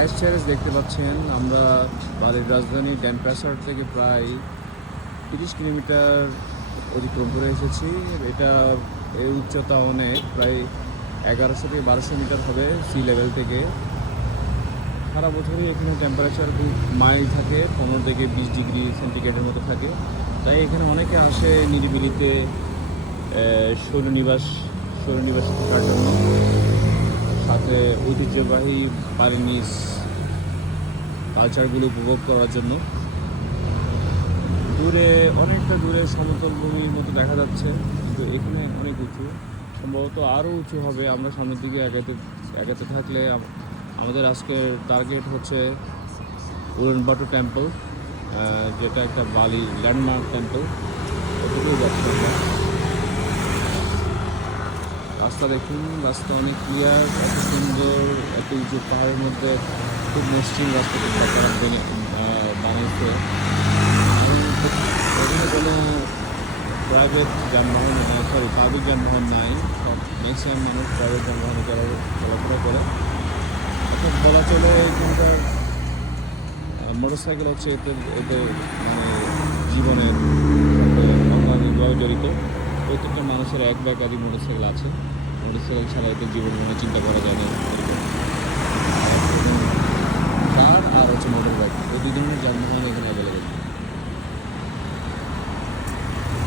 Christ church দেখতে পাচ্ছেন। আমরা বালির রাজধানী ডেনপাসার থেকে প্রায় 30 কিলোমিটার অতিক্রম করে এসেছি। এটা এর উচ্চতা অনেক, প্রায় 1100 থেকে 1200 মিটার হবে সি লেভেল থেকে। সারা বছরই এখানে টেম্পারেচার খুব মাইল্ড থাকে, 15 থেকে 20 ডিগ্রি সেন্টিগ্রেডের মতো থাকে। তাই এখানে অনেকে আসে নিরিবিলিতে সৌরনিবাস থাকার জন্য, সাথে ঐতিহ্যবাহী বার্মিজ কালচারগুলো উপভোগ করার জন্য। অনেকটা দূরে সমতল ভূমির মতো দেখা যাচ্ছে, কিন্তু এখানে অনেক উঁচু, সম্ভবত আরও উঁচু হবে। আমরা সামনের দিকে এগাতে থাকলে আমাদের আজকের টার্গেট হচ্ছে উলানবাটর টেম্পল, যেটা একটা বালি ল্যান্ডমার্ক টেম্পল। ওটাতেই যাচ্ছি আমরা। রাস্তা দেখুন, রাস্তা অনেক ক্লিয়ার, এত সুন্দর, এত উঁচু পাহাড়ের মধ্যে খুব মসৃণ রাস্তাটি বানাইছে। এখানে কোনো প্রাইভেট যানবাহন পাবলিক যানবাহন নাই, সব ম্যাক্সিমাম মানুষ প্রাইভেট যানবাহনে চলাফেরা করে। অর্থাৎ বলা চলে এখানকার মোটর সাইকেল হচ্ছে এতে মানে জীবনের অঙ্গাঙ্গিভাবে জড়িত। প্রত্যেকটা মানুষের এক বা একাধিক মোটর সাইকেল আছে। মোটর সাইকেল ছাড়া এদের জীবন মনে চিন্তা করা যায় না। কার আর হচ্ছে মোটর বাইক, এই দুই ধরনের যানবাহন এখানে অ্যাভেলেবল।